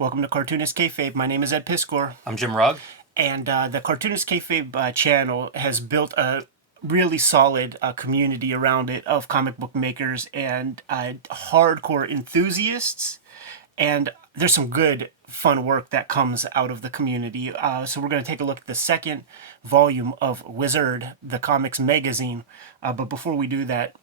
Welcome to Cartoonist Kayfabe. My name is Ed Piscor. I'm Jim Rugg. And the Cartoonist Kayfabe channel has built a really solid community around it of comic book makers and hardcore enthusiasts. And there's some good, fun work that comes out of the community. So we're going to take a look at the second volume of WIZERD, the comics magazine. But before we do that,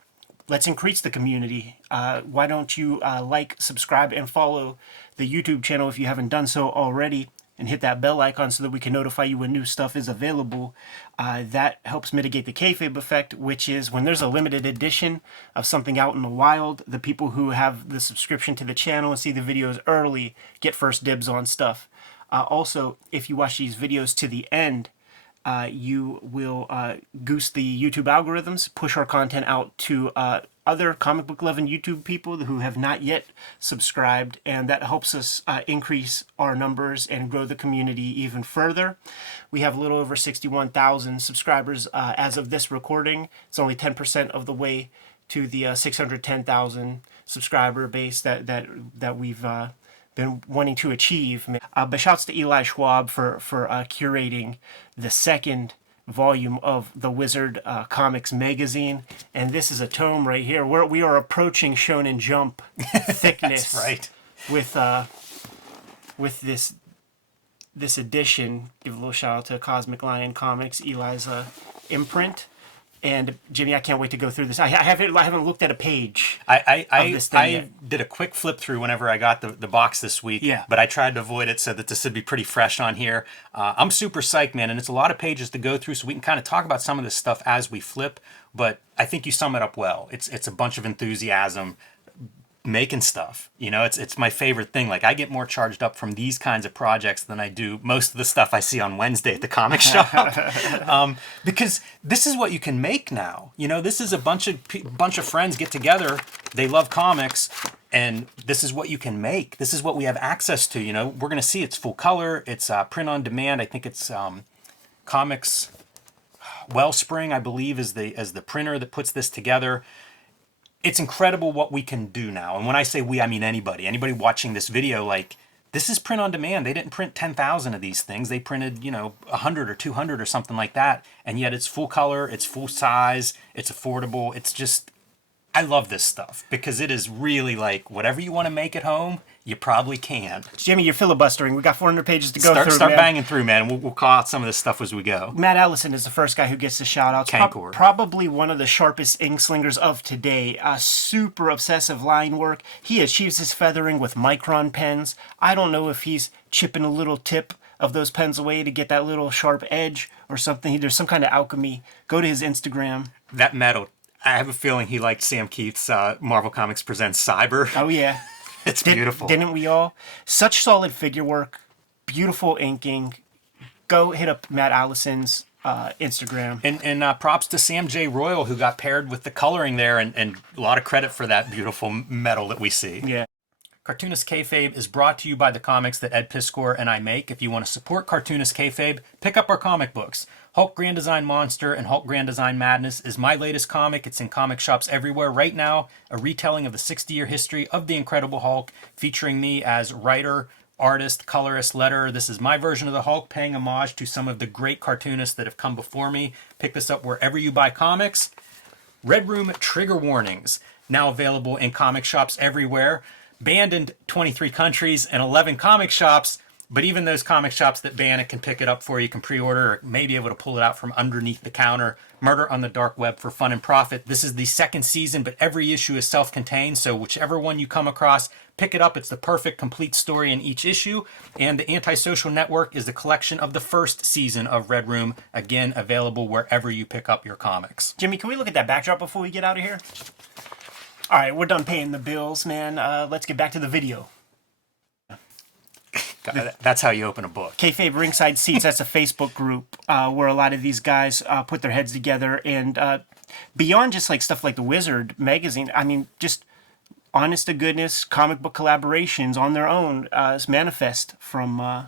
let's increase the community. Why don't you like, subscribe, and follow the YouTube channel if you haven't done so already, and hit that bell icon so that we can notify you when new stuff is available. That helps mitigate the kayfabe effect, which is when there's a limited edition of something out in the wild, the people who have the subscription to the channel and see the videos early get first dibs on stuff. Also, if you watch these videos to the end, you will goose the YouTube algorithms, push our content out to other comic book loving YouTube people who have not yet subscribed, and that helps us increase our numbers and grow the community even further. We have a little over 61,000 subscribers as of this recording. It's only 10% of the way to the 610,000 subscriber base that we've been wanting to achieve. But shouts to Eli Schwab for curating the second volume of the WIZERD comics magazine, and this is a tome right here. We are approaching Shonen Jump thickness. That's right. With this edition. Give a little shout out to Cosmic Lion Comics, Eli's imprint. And Jimmy, I can't wait to go through this. I haven't looked at a page of this thing yet. I did a quick flip through whenever I got the box this week. Yeah. But I tried to avoid it so that this would be pretty fresh on here. I'm super psyched, man, and it's a lot of pages to go through, so we can kind of talk about some of this stuff as we flip. But I think you sum it up well. It's a bunch of enthusiasm making stuff. You know, it's my favorite thing. Like, I get more charged up from these kinds of projects than I do most of the stuff I see on Wednesday at the comic shop. Because this is what you can make now. You know, this is a bunch of friends get together, they love comics, and this is what you can make. This is what we have access to. You know, we're going to see it's full color, it's print on demand. I think it's Comics Wellspring, I believe, is the printer that puts this together. It's incredible what we can do now. And when I say we, I mean anybody. Anybody watching this video, like, this is print on demand. They didn't print 10,000 of these things. They printed, 100 or 200 or something like that. And yet it's full color, it's full size, it's affordable. It's just, I love this stuff because it is really like whatever you want to make at home, you probably can. Jimmy, you're filibustering. We got 400 pages to go through. Start banging through, man. We'll call out some of this stuff as we go. Matt Allison is the first guy who gets the shout-outs. Probably one of the sharpest ink slingers of today. Super obsessive line work. He achieves his feathering with micron pens. I don't know if he's chipping a little tip of those pens away to get that little sharp edge or something. There's some kind of alchemy. Go to his Instagram. That metal, I have a feeling he liked Sam Keith's Marvel Comics Presents Cyber. Oh, yeah. It's beautiful. Didn't we all? Such solid figure work, beautiful inking. Go hit up Matt Allison's Instagram. And props to Sam J. Royal, who got paired with the coloring there, and a lot of credit for that beautiful metal that we see. Yeah. Cartoonist Kayfabe is brought to you by the comics that Ed Piscor and I make. If you want to support Cartoonist Kayfabe, pick up our comic books. Hulk Grand Design Monster and Hulk Grand Design Madness is my latest comic. It's in comic shops everywhere right now. A retelling of the 60-year history of the Incredible Hulk, featuring me as writer, artist, colorist, letterer. This is my version of the Hulk, paying homage to some of the great cartoonists that have come before me. Pick this up wherever you buy comics. Red Room Trigger Warnings, now available in comic shops everywhere. Banned in 23 countries and 11 comic shops, but even those comic shops that ban it can pick it up for you. You can pre-order or may be able to pull it out from underneath the counter. Murder on the Dark Web for fun and profit. This is the second season, but every issue is self-contained, so whichever one you come across, pick it up. It's the perfect, complete story in each issue. And the Antisocial Network is the collection of the first season of Red Room, again, available wherever you pick up your comics. Jimmy, can we look at that backdrop before we get out of here? All right, we're done paying the bills, man. Let's get back to the video. That's how you open a book. Kayfabe Ringside Seats, that's a Facebook group where a lot of these guys put their heads together. And beyond just like stuff like the WIZERD magazine, I mean, just honest to goodness comic book collaborations on their own manifest from the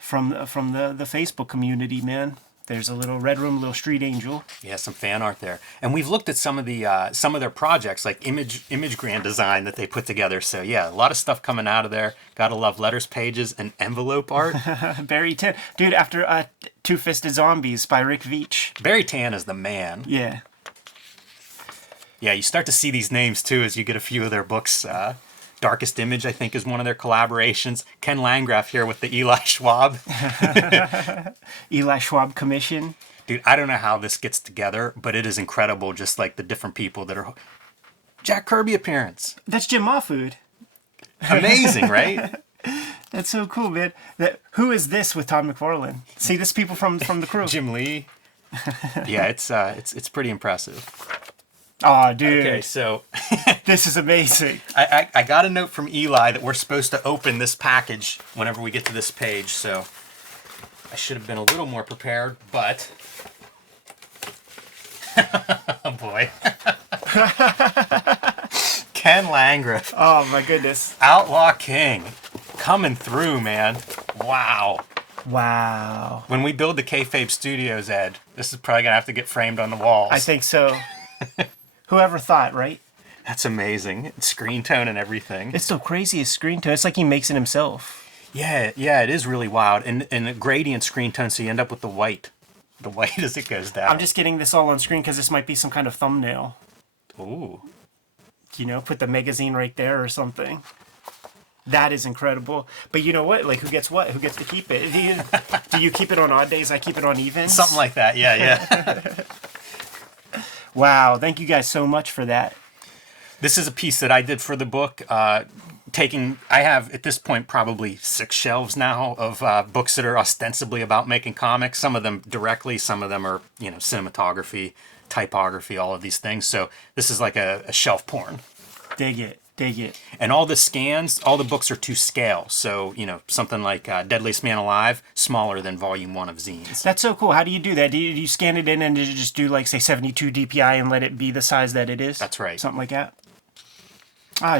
Facebook community, man. There's a little Red Room, little Street Angel. Yeah, some fan art there. And we've looked at some of their projects, like image grand design that they put together. So yeah, a lot of stuff coming out of there. Gotta love letters, pages, and envelope art. Barry Tan. Dude, after Two-Fisted Zombies by Rick Veitch. Barry Tan is the man. Yeah. Yeah, you start to see these names too as you get a few of their books. Darkest Image, I think, is one of their collaborations. Ken Landgraf here with the Eli Schwab. Eli Schwab Commission. Dude, I don't know how this gets together, but it is incredible, just like the different people that are... Jack Kirby appearance. That's Jim Mahfood. Amazing, right? That's so cool, man. Who is this with Todd McFarlane? See, this people from the crew. Jim Lee. Yeah, it's pretty impressive. Oh, dude. Okay, so this is amazing. I got a note from Eli that we're supposed to open this package whenever we get to this page, so I should have been a little more prepared, but... Oh, boy. Ken Landgraf. Oh, my goodness. Outlaw King. Coming through, man. Wow. Wow. When we build the Kayfabe Studios, Ed, this is probably going to have to get framed on the walls. I think so. Whoever thought, right? That's amazing. Screen tone and everything. It's so crazy, his screen tone. It's like he makes it himself. Yeah, it is really wild. And a gradient screen tone, so you end up with the white. The white as it goes down. I'm just getting this all on screen because this might be some kind of thumbnail. Ooh. You know, put the magazine right there or something. That is incredible. But you know what? Like, who gets what? Who gets to keep it? Do you keep it on odd days? I keep it on evens? Something like that, yeah. Wow, thank you guys so much for that. This is a piece that I did for the book. I have, at this point, probably 6 shelves now of books that are ostensibly about making comics. Some of them directly, some of them are, cinematography, typography, all of these things. So this is like a shelf porn. Dig it. And all the scans, all the books are to scale. So, something like Deadliest Man Alive, smaller than volume 1 of zines. That's so cool. How do you do that? Do you scan it in and did you just do, like, say, 72 DPI and let it be the size that it is? That's right. Something like that?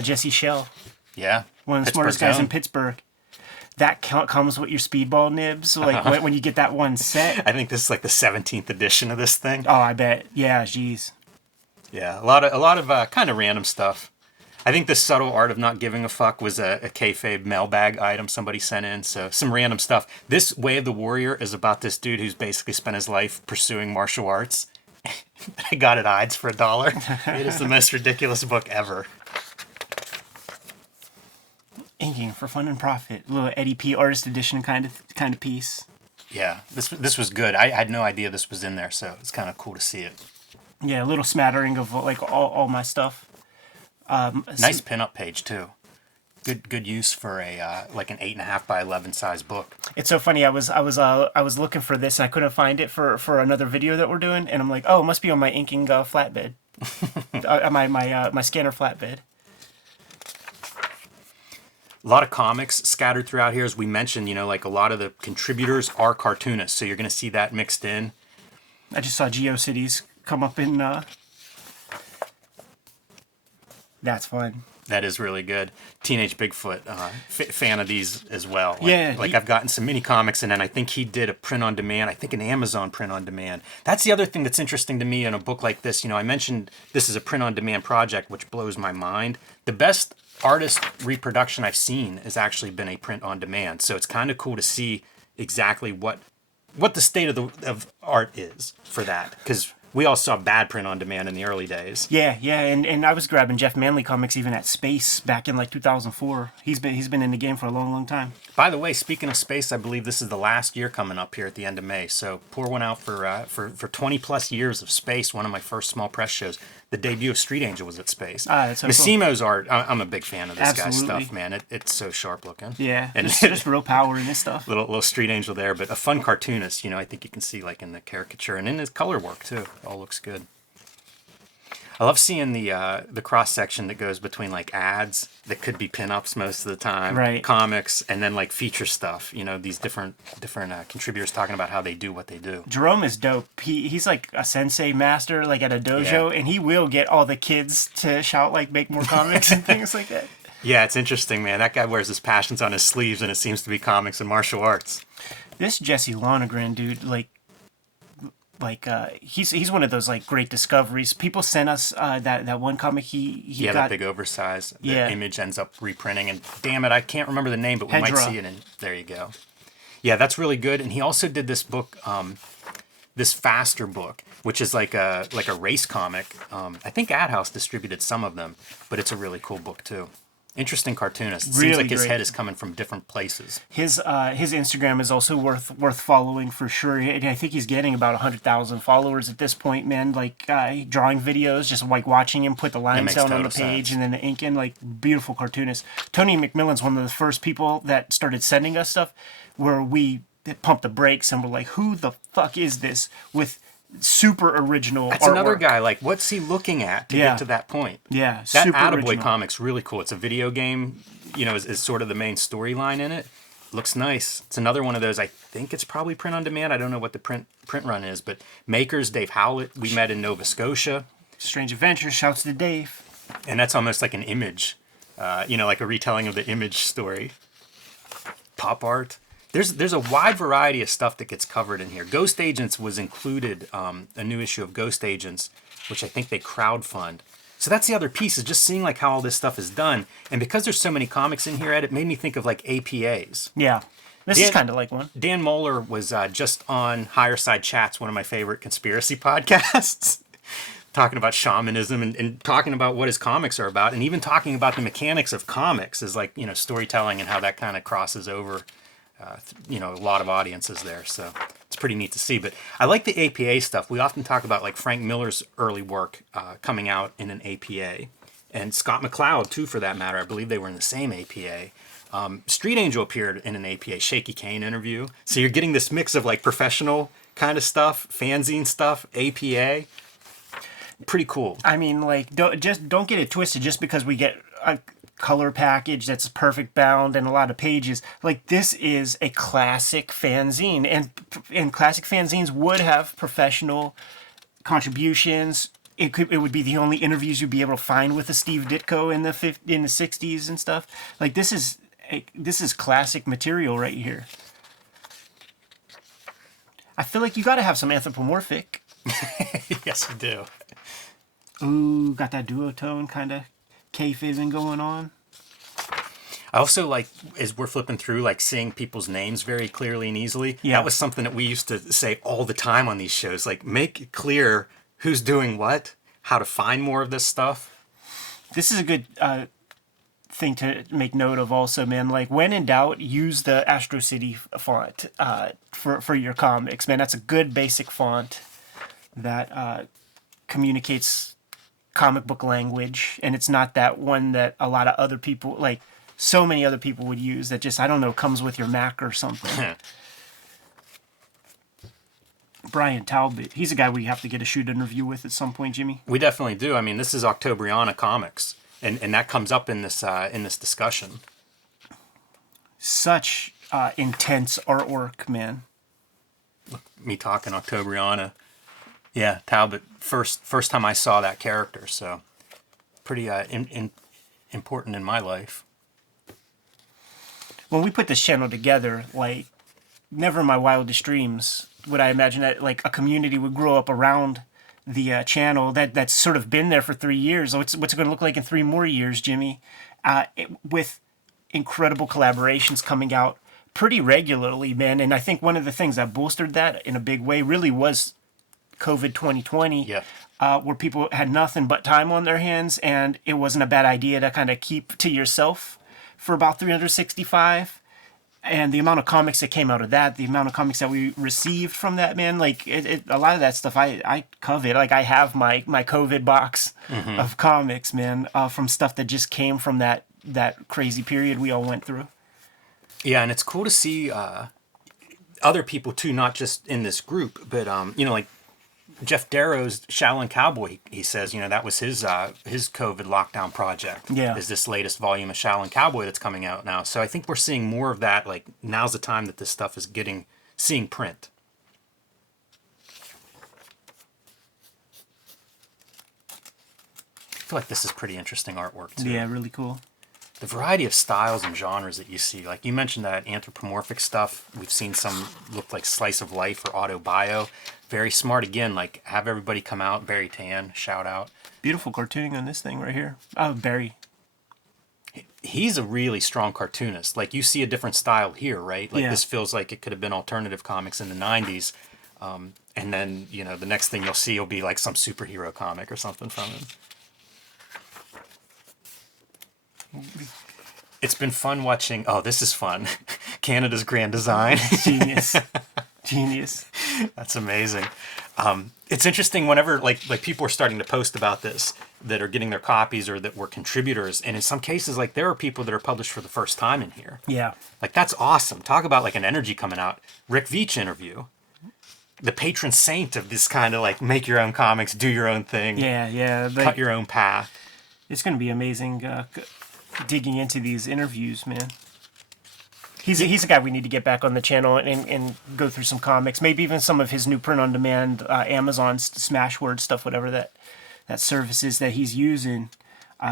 Jesse Schell. Yeah. One of the smartest guys in Pittsburgh. That comes with your speedball nibs, like when you get that one set. I think this is like the 17th edition of this thing. Oh, I bet. Yeah, geez. Yeah, a lot of kind of random stuff. I think the subtle art of not giving a fuck was a kayfabe mailbag item somebody sent in, so some random stuff. This Way of the Warrior is about this dude who's basically spent his life pursuing martial arts. I got it Ides for $1. It is the most ridiculous book ever. Inking for fun and profit. A little Eddie P. artist edition kind of piece. Yeah, this was good. I had no idea this was in there, so it's kind of cool to see it. Yeah, a little smattering of like all my stuff. Nice pinup page too. Good use for a like an 8.5 by 11 size book. It's so funny. I was looking for this and I couldn't find it for another video that we're doing, and I'm like, oh, it must be on my inking flatbed, my scanner flatbed. A lot of comics scattered throughout here, as we mentioned. Like a lot of the contributors are cartoonists, so you're going to see that mixed in. I just saw GeoCities come up in. That's fun. That is really good. Teenage Bigfoot, fan of these as well. Like, I've gotten some mini comics, and then I think he did a print on demand. I think an Amazon print on demand. That's the other thing that's interesting to me in a book like this. I mentioned this is a print on demand project, which blows my mind. The best artist reproduction I've seen has actually been a print on demand. So it's kind of cool to see exactly what the state of art is for that, because we all saw bad print on demand in the early days. Yeah, and I was grabbing Jeff Manley comics even at Space back in like 2004. He's been in the game for a long time. By the way, speaking of Space, I believe this is the last year coming up here at the end of May. So pour one out for 20 plus years of Space. One of my first small press shows. The debut of Street Angel was at Space. That's so Massimo's cool. art. I'm a big fan of this Absolutely. guy's stuff, man. It's so sharp looking. Yeah, and there's real power in this stuff. Little Street Angel there, but a fun cartoonist. I think you can see like in the caricature and in his color work too. It all looks good. I love seeing the cross section that goes between like ads that could be pinups most of the time, right? Comics, and then like feature stuff. These different contributors talking about how they do what they do. Jerome is dope. He's like a sensei master, like at a dojo, and he will get all the kids to shout like make more comics and things like that. Yeah, it's interesting, man. That guy wears his passions on his sleeves, and it seems to be comics and martial arts. This Jesse Lonergan dude, like, like he's one of those like great discoveries. People sent us that one comic he Yeah, got. that big oversized. The Yeah. image ends up reprinting, and damn it, I can't remember the name, but we might Hedra. see it. And there you go. Yeah, that's really good. And he also did this book, this Faster book, which is like a race comic. I think Ad House distributed some of them, but it's a really cool book too. Interesting cartoonist. It seems Really like his great. head is coming from different places. His Instagram is also worth following for sure. And I think he's getting about 100,000 followers at this point, man. Like drawing videos, just like watching him put the lines makes down on the total page sense. and then the ink in, like beautiful cartoonist. Tony Mcmillan's one of the first people that started sending us stuff where we pumped the brakes and we're like, who the fuck is this with super original That's artwork. another guy. Like, what's he looking at to Yeah. get to that point? Yeah, That super Attaboy original. comic's really cool. It's a video game, is sort of the main storyline in it. Looks nice. It's another one of those. I think it's probably print on demand. I don't know what the print run is, but makers Dave Howlett we met in Nova Scotia, Strange Adventures, shouts to Dave. and that's almost like an image, like a retelling of the Image story. Pop art. There's a wide variety of stuff that gets covered in here. Ghost Agents was included, a new issue of Ghost Agents, which I think they crowdfund. So that's the other piece, is just seeing like how all this stuff is done. And because there's so many comics in here, Ed, it made me think of like APAs. Yeah, this is kind of like one. Dan Moeller was just on Higher Side Chats, one of my favorite conspiracy podcasts, talking about shamanism and talking about what his comics are about, and even talking about the mechanics of comics as like, storytelling and how that kind of crosses over, a lot of audiences there. So it's pretty neat to see. But I like the APA stuff. We often talk about like Frank Miller's early work coming out in an APA, and Scott McCloud too, for that matter. I believe they were in the same APA. Street Angel appeared in an APA Shaky Kane interview. So you're getting this mix of like professional kind of stuff, fanzine stuff, APA. Pretty cool. I mean, like, don't get it twisted. Just because we get a color package that's perfect bound and a lot of pages, like this is a classic fanzine, and classic fanzines would have professional contributions. It would be the only interviews you'd be able to find with a Steve Ditko in the 60s and stuff. Like this is classic material right here. I feel like you got to have some anthropomorphic. Yes, you do. Ooh, got that duotone kind of kayfabing going on. I also like, as we're flipping through, like seeing people's names very clearly and easily. Yeah. That was something that we used to say all the time on these shows. Like, make it clear who's doing what, how to find more of this stuff. This is a good thing to make note of also, man. Like, when in doubt, use the Astro City font for your comics, man. That's a good basic font that communicates comic book language, and it's not that one that a lot of other people, like so many other people would use that just, I don't know, comes with your Mac or something. Brian Talbot, he's a guy we have to get a shoot interview with at some point, Jimmy. We definitely do. I mean, this is Octobriana Comics, and that comes up in this discussion. Such intense artwork, man. Me talking Octobriana. Yeah, Talbot, first time I saw that character, so pretty important in my life. When we put this channel together, like, never in my wildest dreams would I imagine that like a community would grow up around the channel that's sort of been there for 3 years. What's it going to look like in 3 more years, Jimmy? With incredible collaborations coming out pretty regularly, man. And I think one of the things that bolstered that in a big way really was COVID 2020, Yeah. where people had nothing but time on their hands, and it wasn't a bad idea to kind of keep to yourself for about 365. And the amount of comics that came out of that, the amount of comics that we received from that, man, like a lot of that stuff I covet. Like I have my COVID box of comics, man, from stuff that just came from that crazy period we all went through. Yeah, and it's cool to see other people too, not just in this group, but like Jeff Darrow's Shaolin Cowboy. He says, that was his COVID lockdown project. Yeah. Is this latest volume of Shaolin Cowboy that's coming out now? So I think we're seeing more of that. Like now's the time that this stuff is seeing print. I feel like this is pretty interesting artwork too. Yeah, really cool. The variety of styles and genres that you see, like you mentioned that anthropomorphic stuff. We've seen some look like slice of life or autobio. very smart. Again, like have everybody come out. Barry Tan, shout out. Beautiful cartooning on this thing right here. Oh, Barry. He's a really strong cartoonist. Like you see a different style here, right? Like this feels like it could have been alternative comics in the 90s. And then, you know, the next thing you'll see will be like some superhero comic or something from him. It's been fun watching. Oh, this is fun. Canada's Grand Design. Genius. Genius. That's amazing. It's interesting whenever like people are starting to post about this that are getting their copies or that were contributors. And in some cases, like there are people that are published for the first time in here. Yeah. Like that's awesome. Talk about like an energy coming out. Rick Veitch interview. The patron saint of this kind of like make your own comics, do your own thing. Yeah. Cut your own path. It's going to be amazing digging into these interviews, man. He's a guy we need to get back on the channel and go through some comics. Maybe even some of his new print-on-demand Amazon Smashword stuff, whatever that service is that he's using,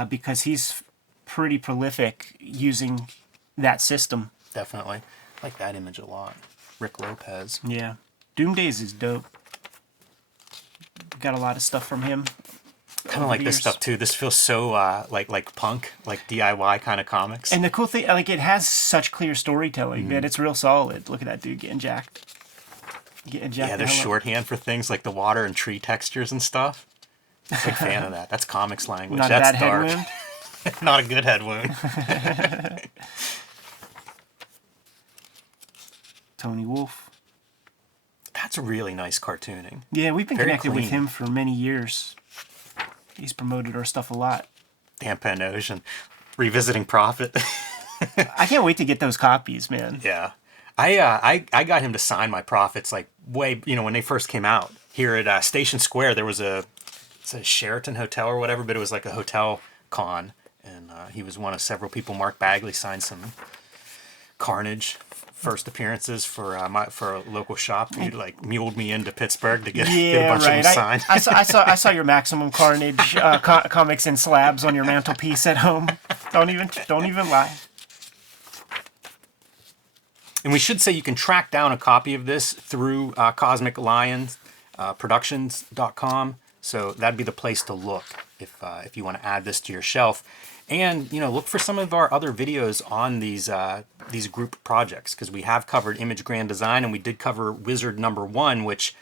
because he's pretty prolific using that system. Definitely. I like that image a lot. Rick Lopez. Yeah. Doomdays is dope. Got a lot of stuff from him. Kind of like this stuff too. This feels so like punk, like DIY kind of comics. And the cool thing, like it has such clear storytelling, man. It's real solid. Look at that dude getting jacked. Yeah, there's shorthand for things like the water and tree textures and stuff. Big fan of that. That's comics language. Not That's a bad dark. head wound. Not a good head wound. Tony Wolf. That's really nice cartooning. Yeah, we've been Very connected with clean. him for many years. He's promoted our stuff a lot. Dan Ocean. Revisiting Prophet. I can't wait to get those copies, man. Yeah. I got him to sign my Prophets like way, when they first came out. Here at Station Square, there was it's a Sheraton Hotel or whatever, but it was like a hotel con. And he was one of several people. Mark Bagley signed some Carnage first appearances for a local shop. He like muled me into Pittsburgh to get a bunch of them signed. I saw your Maximum Carnage comics in slabs on your mantelpiece at home. Don't even lie. And we should say you can track down a copy of this through Cosmic Lion Productions.com. So that'd be the place to look if you want to add this to your shelf. And, look for some of our other videos on these group projects, because we have covered Image Grand Design, and we did cover WIZERD #1, which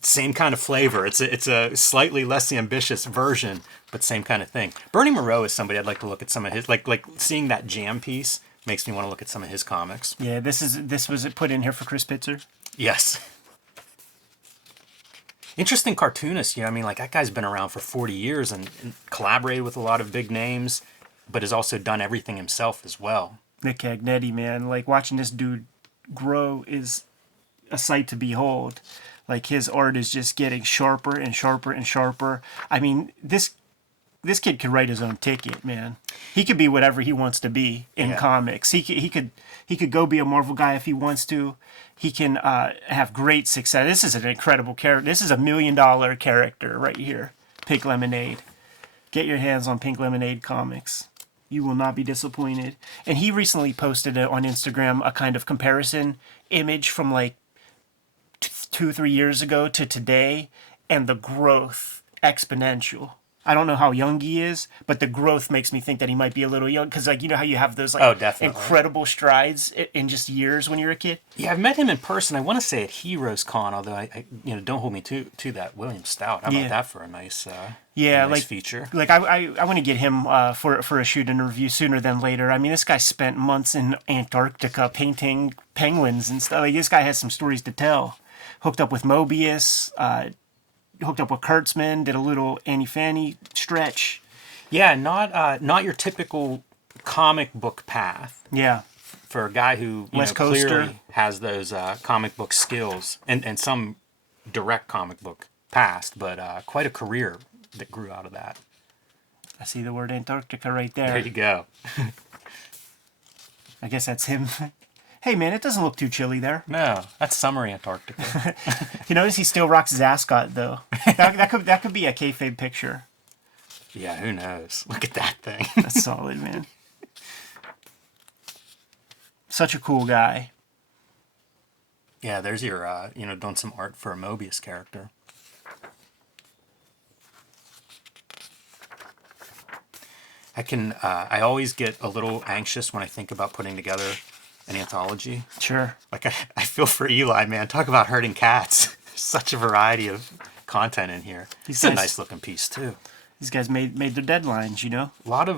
same kind of flavor. It's a slightly less ambitious version, but same kind of thing. Bernie Moreau is somebody I'd like to look at some of his, like seeing that jam piece makes me want to look at some of his comics. Yeah, this was put in here for Chris Pitzer. Yes. Interesting cartoonist, like that guy's been around for 40 years and collaborated with a lot of big names, but has also done everything himself as well. Nick Cagnetti, man, like watching this dude grow is a sight to behold. Like his art is just getting sharper and sharper and sharper. I mean, this kid could write his own ticket, man. He could be whatever he wants to be in comics. He could go be a Marvel guy if he wants to. He can have great success. This is an incredible character. This is $1 million character right here. Pink Lemonade. Get your hands on Pink Lemonade comics. You will not be disappointed. And he recently posted on Instagram a kind of comparison image from like 2-3 years ago to today, and the growth exponential. I don't know how young he is, but the growth makes me think that he might be a little young, because like how you have those incredible strides in just years when you're a kid. Yeah, I've met him in person. I want to say at Heroes Con, although I don't hold me to that. William Stout. How about that for a nice feature? Like I want to get him for a shoot interview sooner than later. I mean, this guy spent months in Antarctica painting penguins and stuff. Like this guy has some stories to tell. Hooked up with Mobius. Hooked up with Kurtzman, did a little Annie Fanny stretch. Yeah, not your typical comic book path. Yeah. For a guy who clearly has those comic book skills and some direct comic book past, but quite a career that grew out of that. I see the word Antarctica right there. There you go. I guess that's him. Hey, man, it doesn't look too chilly there. No, that's summer Antarctica. You notice he still rocks his ascot, though. That could be a kayfabe picture. Yeah, who knows? Look at that thing. That's solid, man. Such a cool guy. Yeah, there's your, doing some art for a Mobius character. I always get a little anxious when I think about putting together an anthology. Sure. Like, I feel for Eli, man. Talk about herding cats. There's such a variety of content in here. It's a nice looking piece, too. These guys made their deadlines, you know? A lot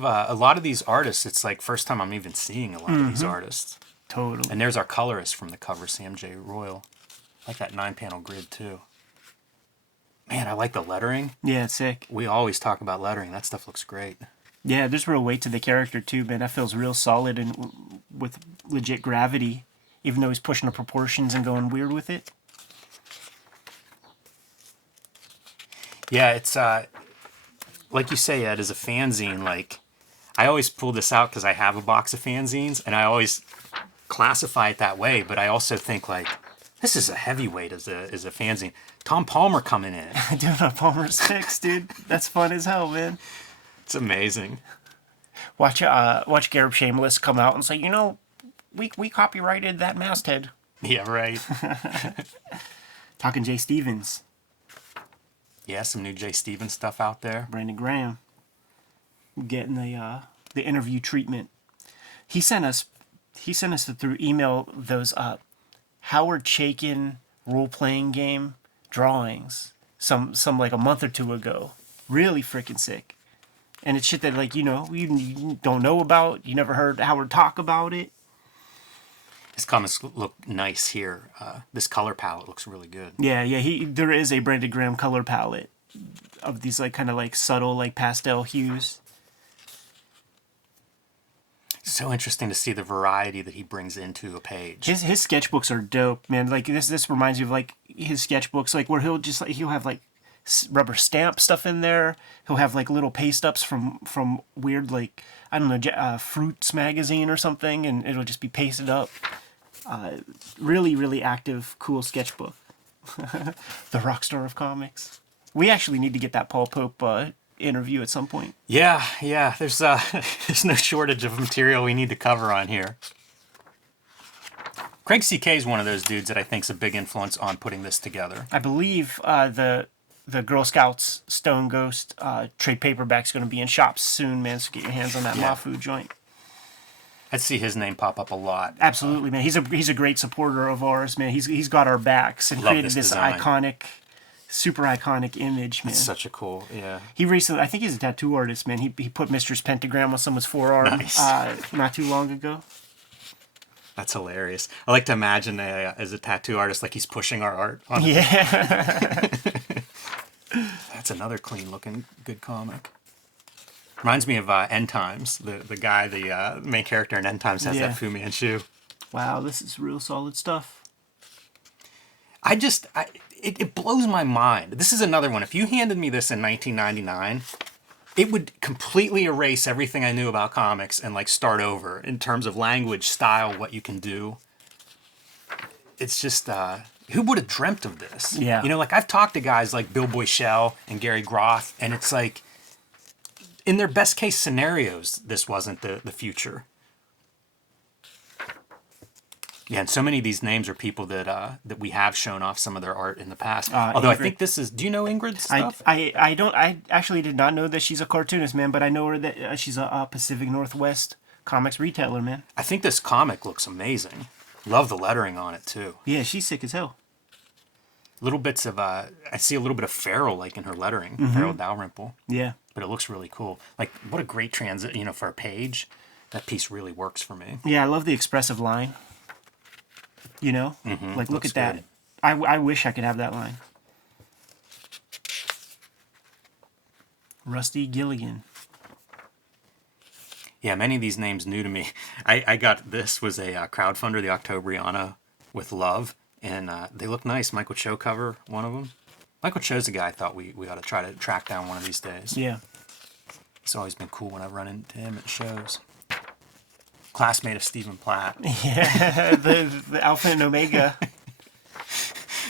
of these artists, it's like first time I'm even seeing a lot of these artists. Totally. And there's our colorist from the cover, Sam J. Royal. I like that 9-panel grid, too. Man, I like the lettering. Yeah, it's sick. We always talk about lettering. That stuff looks great. Yeah, there's real weight to the character, too, man. That feels real solid and with legit gravity, even though he's pushing the proportions and going weird with it. Yeah, it's, like you say, Ed, as a fanzine, like, I always pull this out because I have a box of fanzines, and I always classify it that way, but I also think, like, this is a heavyweight as a fanzine. Tom Palmer coming in. Doing a Palmer's Picks, dude. That's fun as hell, man. It's amazing. Watch Gareb Shameless come out and say, you know, we copyrighted that masthead. Yeah, right. Talking Jay Stevens. Yeah, some new Jay Stevens stuff out there. Brandon Graham. Getting the interview treatment. He sent us through email those Howard Chaykin role-playing game drawings some like a month or two ago. Really freaking sick. And it's shit that, like, you don't know about. You never heard Howard talk about it. His comics look nice here. This color palette looks really good. Yeah. There is a Brandon Graham color palette of these, like, kind of like subtle, like, pastel hues. So interesting to see the variety that he brings into a page. His sketchbooks are dope, man. Like, this reminds me of, like, his sketchbooks, like, where he'll have, like, rubber stamp stuff in there. He'll have, like, little paste ups from weird, like, I don't know, Fruits magazine or something, and it'll just be pasted up. Really, really active, cool sketchbook. The rock star of comics. We actually need to get that Paul Pope interview at some point. Yeah. There's there's no shortage of material we need to cover on here. Craig C.K. is one of those dudes that I think is a big influence on putting this together. I believe the Girl Scouts Stone Ghost trade paperback's going to be in shops soon, man. So get your hands on that Mafu joint. I'd see his name pop up a lot. Absolutely, man. He's a great supporter of ours, man. He's got our backs and created this iconic, super iconic image, man. It's such a cool, yeah. He recently, I think he's a tattoo artist, man. He put Mistress Pentagram on someone's forearm not too long ago. That's hilarious. I like to imagine as a tattoo artist, like he's pushing our art on it. Yeah. That's another clean looking good comic. Reminds me of End Times. The guy, the main character in End Times has that Fu Manchu. Wow, this is real solid stuff. It blows my mind. This is another one. If you handed me this in 1999, it would completely erase everything I knew about comics and, like, start over in terms of language, style, what you can do. It's just, who would have dreamt of this? Yeah. You know, like, I've talked to guys like Bill Boychell and Gary Groth, and it's like, in their best case scenarios, this wasn't the future. Yeah, and so many of these names are people that we have shown off some of their art in the past. Although Ingrid. I think this is. Do you know Ingrid's stuff? I don't. I actually did not know that she's a cartoonist, man. But I know her that she's a Pacific Northwest comics retailer, man. I think this comic looks amazing. Love the lettering on it too. Yeah, she's sick as hell. Little bits of I see a little bit of Farrell, like, in her lettering. Farrell Dalrymple. Yeah. But it looks really cool. Like, what a great transit. For a page, that piece really works for me. Yeah, I love the expressive line. Like, look at that. Good. I wish I could have that line. Rusty Gilligan. Yeah, many of these names new to me. I got this was a crowdfunder, the Octobriana with Love, and they look nice. Michael Cho cover, one of them. Michael Cho's a guy I thought we ought to try to track down one of these days. Yeah. It's always been cool when I've run into him at shows. Classmate of Stephen Platt. Yeah, the Alpha and Omega.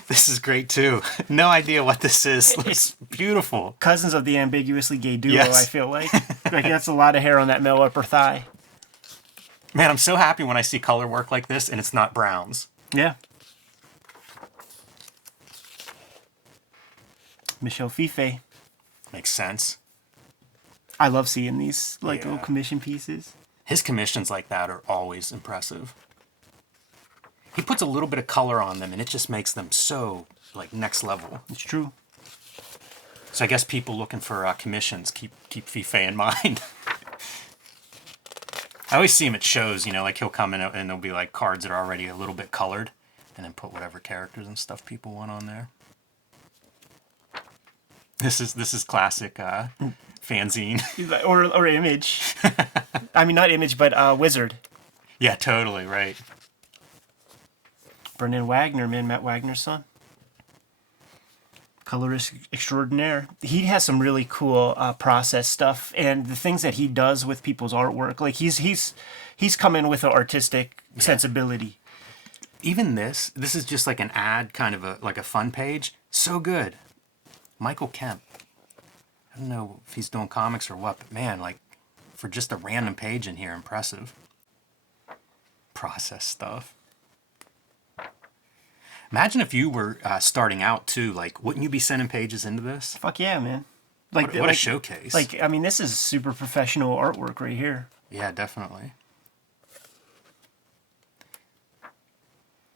This is great too. No idea what this is. Looks beautiful. Cousins of the ambiguously gay duo, yes. I feel like. Like, that's a lot of hair on that male upper thigh. Man, I'm so happy when I see color work like this and it's not browns. Yeah. Michelle Fife. Makes sense. I love seeing these like Yeah. little commission pieces. His commissions like that are always impressive. He puts a little bit of color on them, and it just makes them so like next level. It's true. So I guess people looking for commissions keep Fife in mind. I always see him at shows, you know, like he'll come in and there'll be like cards that are already a little bit colored, and then put whatever characters and stuff people want on there. This is classic fanzine. Or Image. I mean, not Image, but Wizard. Yeah, totally right. Brendan Wagner, man, Matt Wagner's son. Colorist extraordinaire. He has some really cool process stuff, and the things that he does with people's artwork, like he's come in with an artistic sensibility. Even this is just like an ad, kind of like a fun page. So good. Michael Kemp. I don't know if he's doing comics or what, but man, like for just a random page in here, impressive. Process stuff. Imagine if you were starting out too. Like, wouldn't you be sending pages into this? Fuck yeah, man. Like What a showcase. Like, I mean, this is super professional artwork right here. Yeah, definitely.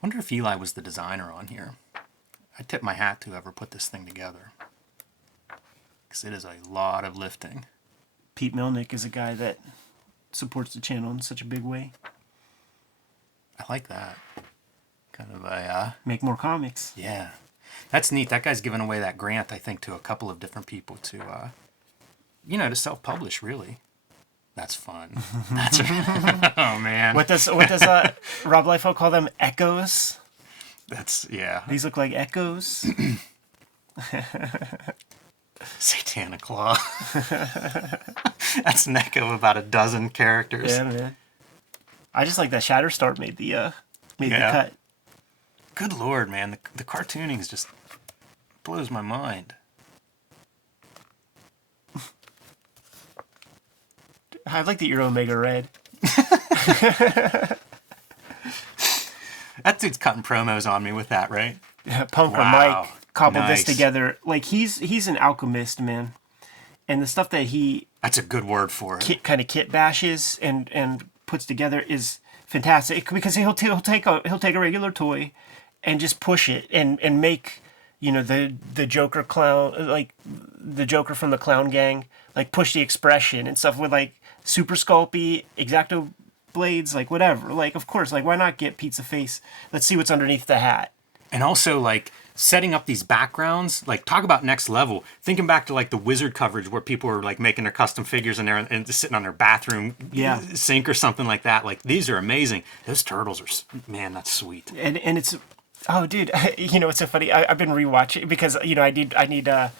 Wonder if Eli was the designer on here. I tip my hat to whoever put this thing together, because it is a lot of lifting. Pete Milnick is a guy that supports the channel in such a big way. I like that. Kind of a Make more comics. yeah. That's neat. That guy's given away that grant, I think, to a couple of different people to, to self-publish. Really, that's fun. That's oh man. What does Rob Liefeld call them? Echoes. That's yeah. These look like echoes. Satanic Claw. That's an echo of about a dozen characters. Yeah, man. I just like that Shatterstar made the cut. Good lord, man. The cartooning is just blows my mind. I like that you're Omega Red. That dude's cutting promos on me with that, right? Punker Wow. Mike cobbled Nice. this together. Like he's an alchemist, man. And the stuff that he That's a good word for it. kind of kit bashes and puts together is fantastic, because he'll take a regular toy and just push it and make, the Joker clown, like the Joker from the Clown Gang, like push the expression and stuff with like super sculpey X-Acto blades, like whatever. Like, of course, like why not get Pizza Face? Let's see what's underneath the hat. And also, like, setting up these backgrounds, like, talk about next level. Thinking back to, like, the Wizard coverage where people were, like, making their custom figures in there and just sitting on their bathroom sink or something like that. Like, these are amazing. Those turtles are, man, that's sweet. And it's, oh, dude, it's so funny. I've been rewatching because, I need a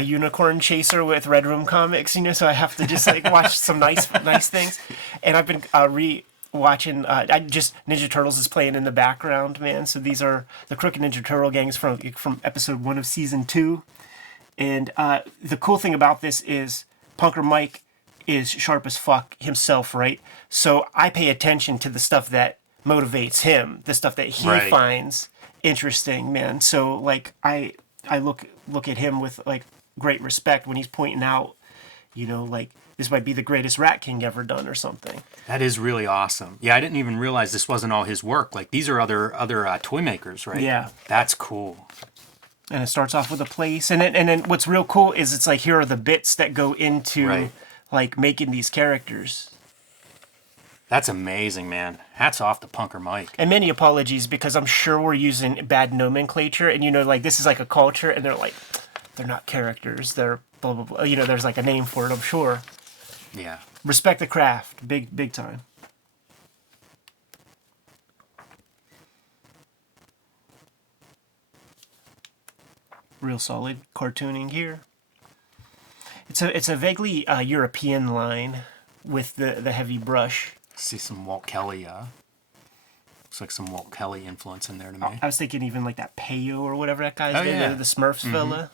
unicorn chaser with Red Room Comics, so I have to just, like, watch some nice things. And I've been watching just Ninja Turtles is playing in the background, man. So these are the Crooked Ninja Turtle gangs from episode 1 of season 2. And the cool thing about this is Punker Mike is sharp as fuck himself, right? So I pay attention to the stuff that motivates him, the stuff that he finds interesting, man. So like I look at him with like great respect when he's pointing out, like this might be the greatest Rat King ever done or something. That is really awesome. Yeah, I didn't even realize this wasn't all his work. Like, these are other toy makers, right? Yeah. That's cool. And it starts off with a place, and then what's real cool is it's like here are the bits that go into like making these characters. That's amazing, man. Hats off to Punker Mike. And many apologies, because I'm sure we're using bad nomenclature, and like this is like a culture, and they're like, they're not characters, they're blah blah blah. There's like a name for it, I'm sure. Yeah. Respect the craft, big time. Real solid cartooning here. It's a vaguely European line with the heavy brush. See some Walt Kelly. Looks like some Walt Kelly influence in there to me. I was thinking even like that Peyo or whatever that guy's name, yeah. the Smurfs fella.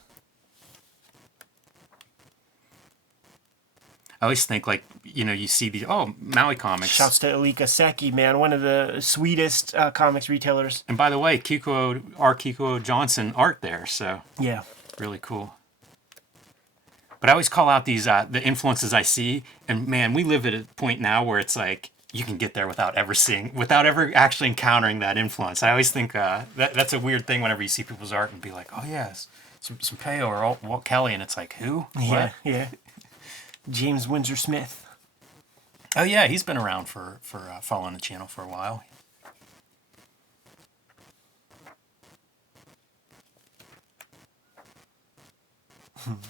I always think like, you see the Maui Comics. Shouts to Elika Seki, man, one of the sweetest comics retailers. And by the way, Kikuo Johnson art there, so Yeah. really cool. But I always call out these the influences I see, and man, we live at a point now where it's like you can get there without ever actually encountering that influence. I always think that's a weird thing whenever you see people's art and be like, oh yes, some Peo or Walt Kelly, and it's like who? Yeah, What? yeah. James Windsor Smith. Oh yeah, he's been around for following the channel for a while.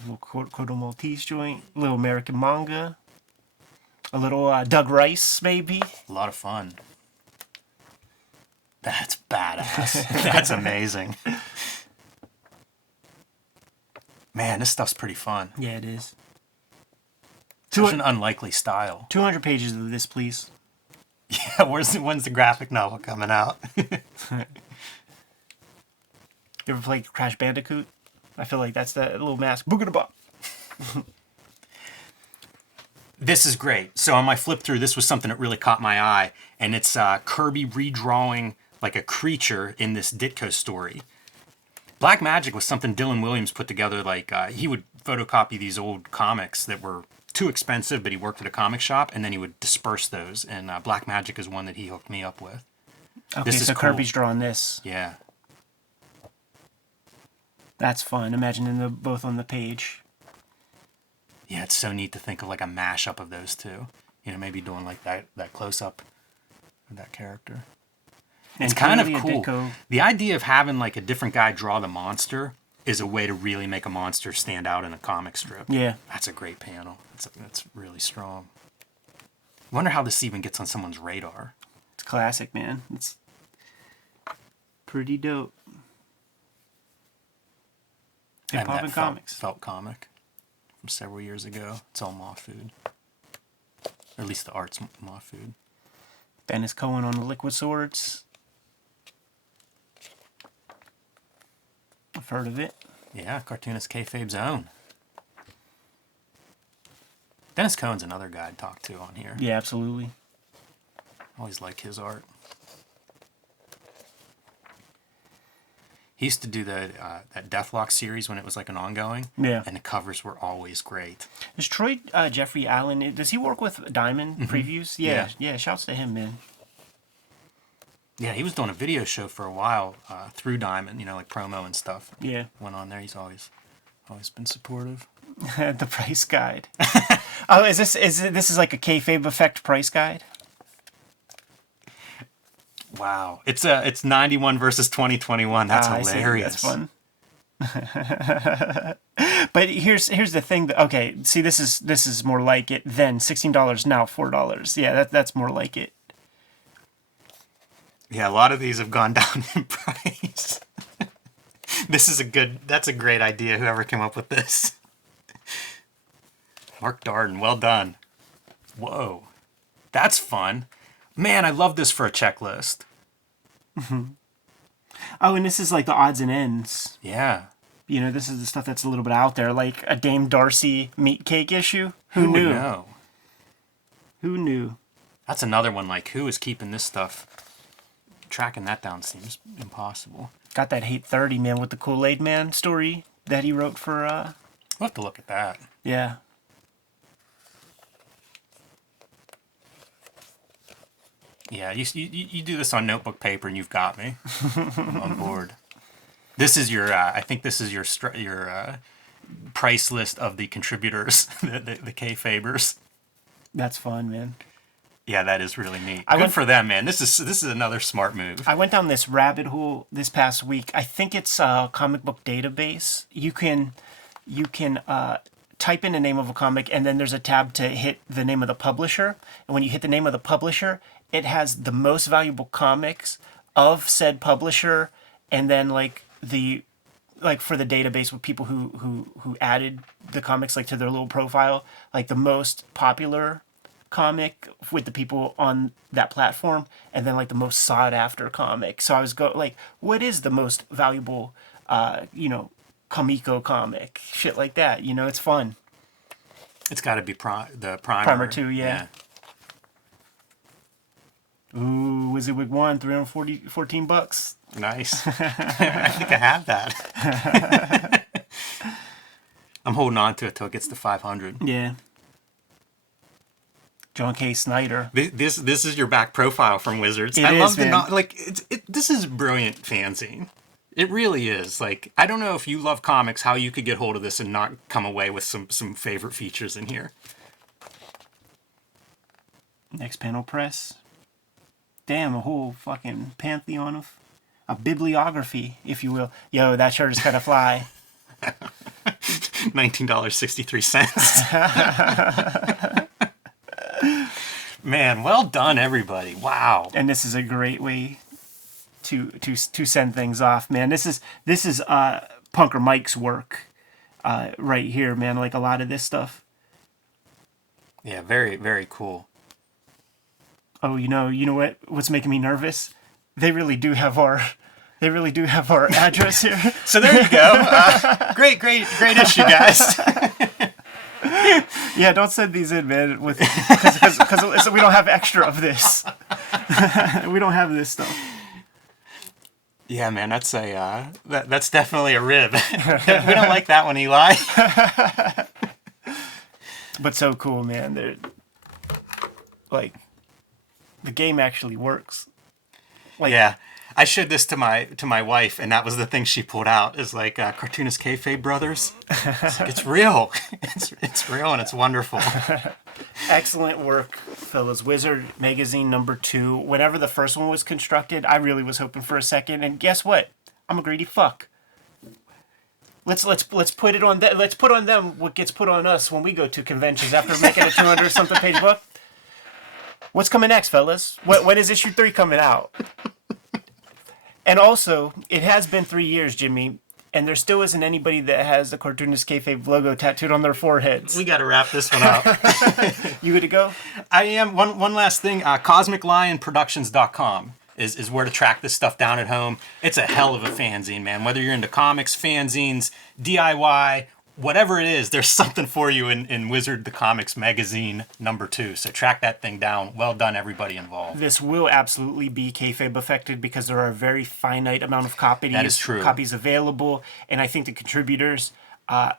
Little Kodo Maltese joint. Little American manga. A little Doug Rice, maybe. A lot of fun. That's badass. That's amazing. Man, this stuff's pretty fun. Yeah, it is. Such an unlikely style. 200 pages of this, please. Yeah, when's the graphic novel coming out? You ever played Crash Bandicoot? I feel like that's that little mask. Boogadabop. This is great. So on my flip through, this was something that really caught my eye, and it's Kirby redrawing like a creature in this Ditko story. Black Magic was something Dylan Williams put together. Like he would photocopy these old comics that were too expensive, but he worked at a comic shop, and then he would disperse those. And Black Magic is one that he hooked me up with. Okay, This is so cool. Kirby's drawing this. Yeah. That's fun. Imagining them both on the page. Yeah, it's so neat to think of like a mashup of those two. You know, maybe doing like that close up of that character. And It's kind of clearly a cool. Ditko. The idea of having like a different guy draw the monster is a way to really make a monster stand out in a comic strip. Yeah. That's a great panel. That's really strong. Wonder how this even gets on someone's radar. It's classic, man. It's pretty dope. I Hip have Hop that and Comics. felt comic from several years ago. It's all Moth Food. Or at least the art's Moth Food. Dennis Cohen on the Liquid Swords. I've heard of it. Yeah, Cartoonist Kayfabe's own. Dennis Cohen's another guy I'd talk to on here. Yeah, absolutely. Always like his art. He used to do that Deathlock series when it was like an ongoing. Yeah. And the covers were always great. Is Troy Jeffrey Allen, does he work with Diamond previews? Yeah, yeah. Shouts to him, man. Yeah, he was doing a video show for a while through Diamond, you know, like promo and stuff. Yeah. Went on there. He's always been supportive. The price guide. Oh, this is like a kayfabe effect price guide? Wow. It's 91 versus 2021. That's hilarious. I see. That's fun. But here's the thing. Okay, see, this is more like it than $16 now, $4. Yeah, that's more like it. Yeah, a lot of these have gone down in price. That's a great idea, whoever came up with this. Mark Darden, well done. Whoa. That's fun. Man, I love this for a checklist. Oh, and this is like the odds and ends. Yeah. You know, this is the stuff that's a little bit out there, like a Dame Darcy meat cake issue. Who Would knew? know? Who knew? That's another one, like, who is keeping this stuff? Tracking that down seems impossible. Got that Hate 30, man, with the Kool-Aid Man story that he wrote for, We'll have to look at that. yeah. Yeah, you do this on notebook paper and you've got me. I'm on board. This is your, I think this is your price list of the contributors, the Kayfabers. That's fun, man. Yeah, that is really neat. Good for them, man. This is another smart move. I went down this rabbit hole this past week. I think it's a comic book database. You can type in the name of a comic, and then there's a tab to hit the name of the publisher. And when you hit the name of the publisher, it has the most valuable comics of said publisher, and then like for the database with people who added the comics like to their little profile, like the most popular comic with the people on that platform, and then like the most sought after comic. So I was what is the most valuable Comico comic, shit like that. It's fun. It's got to be the primer. Primer 2, yeah. Ooh, WYZERD 1, $14. Nice. I think I have that. I'm holding on to it till it gets to 500. Yeah. John K. Snyder. This is your back profile from Wizards. It I is, love the man. like. This is a brilliant fanzine. It really is. Like, I don't know if you love comics, how you could get hold of this and not come away with some favorite features in here. Next panel press. Damn, a whole fucking pantheon of a bibliography, if you will. Yo, that shirt is kind of fly. $19.63. Man, well done, everybody. Wow. And this is a great way to send things off, man. This is Punker Mike's work right here, man. Like a lot of this stuff. Yeah, very, very cool. Oh, you know what's making me nervous? They really do have our address here. So there you go. Great issue, guys. Yeah, don't send these in, man. Because we don't have extra of this. We don't have this stuff. Yeah, man, that's that's definitely a rib. We don't like that one, Eli. But so cool, man. They're like, the game actually works. Like, yeah, I showed this to my wife, and that was the thing she pulled out is like Cartoonist Kayfabe Brothers. It's real. It's real and it's wonderful. Excellent work, fellas. WIZERD Megazine #2. Whenever the first one was constructed, I really was hoping for a second, and guess what? I'm a greedy fuck. Let's put it on them. Let's put on them what gets put on us when we go to conventions after making a 200 something page book. What's coming next, fellas? When is issue 3 coming out? And also, it has been 3 years, Jimmy, and there still isn't anybody that has the Cartoonist Kayfabe logo tattooed on their foreheads. We got to wrap this one up. You good to go? I am. One last thing. CosmicLionProductions.com is where to track this stuff down at home. It's a hell of a fanzine, man. Whether you're into comics, fanzines, DIY, whatever it is, there's something for you in WIZERD the Comics Magazine #2. So track that thing down. Well done, everybody involved. This will absolutely be kayfabe affected because there are a very finite amount of copies. That is true. Copies available, and I think the contributors. I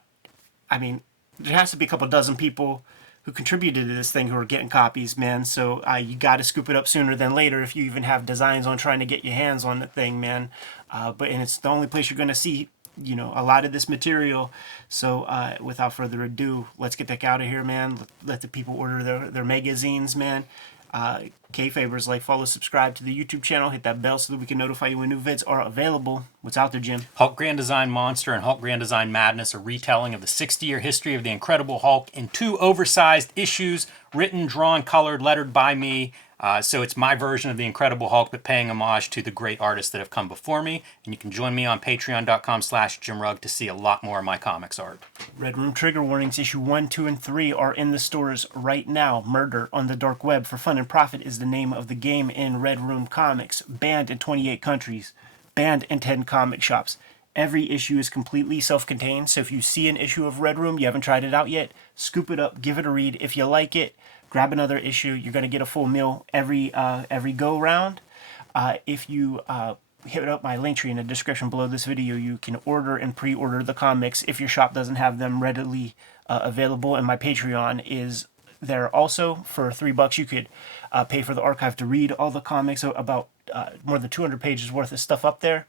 mean, there has to be a couple dozen people who contributed to this thing who are getting copies, man. So you got to scoop it up sooner than later if you even have designs on trying to get your hands on the thing, man. And it's the only place you're going to see, a lot of this material. So without further ado, let's get the heck out of here, man. Let the people order their magazines, man. Kayfabers, like, follow, subscribe to the YouTube channel, hit that bell so that we can notify you when new vids are available. What's out there, Jim? Hulk Grand Design Monster and Hulk Grand Design Madness, a retelling of the 60-year history of the Incredible Hulk in 2 oversized issues, written, drawn, colored, lettered by me. So it's my version of the Incredible Hulk, but paying homage to the great artists that have come before me. And you can join me on patreon.com/JimRugg to see a lot more of my comics art. Red Room trigger warnings, issue 1, 2, and 3 are in the stores right now. Murder on the Dark Web for Fun and Profit is the name of the game in Red Room Comics. Banned in 28 countries. Banned in 10 comic shops. Every issue is completely self-contained, so if you see an issue of Red Room, you haven't tried it out yet, scoop it up, give it a read. If you like it, grab another issue. You're going to get a full meal every go-round. If you hit up my link tree in the description below this video, you can order and pre-order the comics if your shop doesn't have them readily available. And my Patreon is there also. For $3 you could pay for the archive to read all the comics, so about more than 200 pages worth of stuff up there.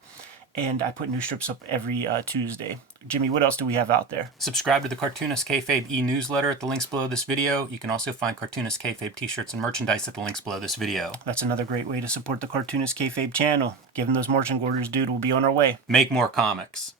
And I put new strips up every Tuesday. Jimmy, what else do we have out there? Subscribe to the Cartoonist Kayfabe e-newsletter at the links below this video. You can also find Cartoonist Kayfabe t-shirts and merchandise at the links below this video. That's another great way to support the Cartoonist Kayfabe channel. Give them those marching orders, dude. We'll be on our way. Make more comics.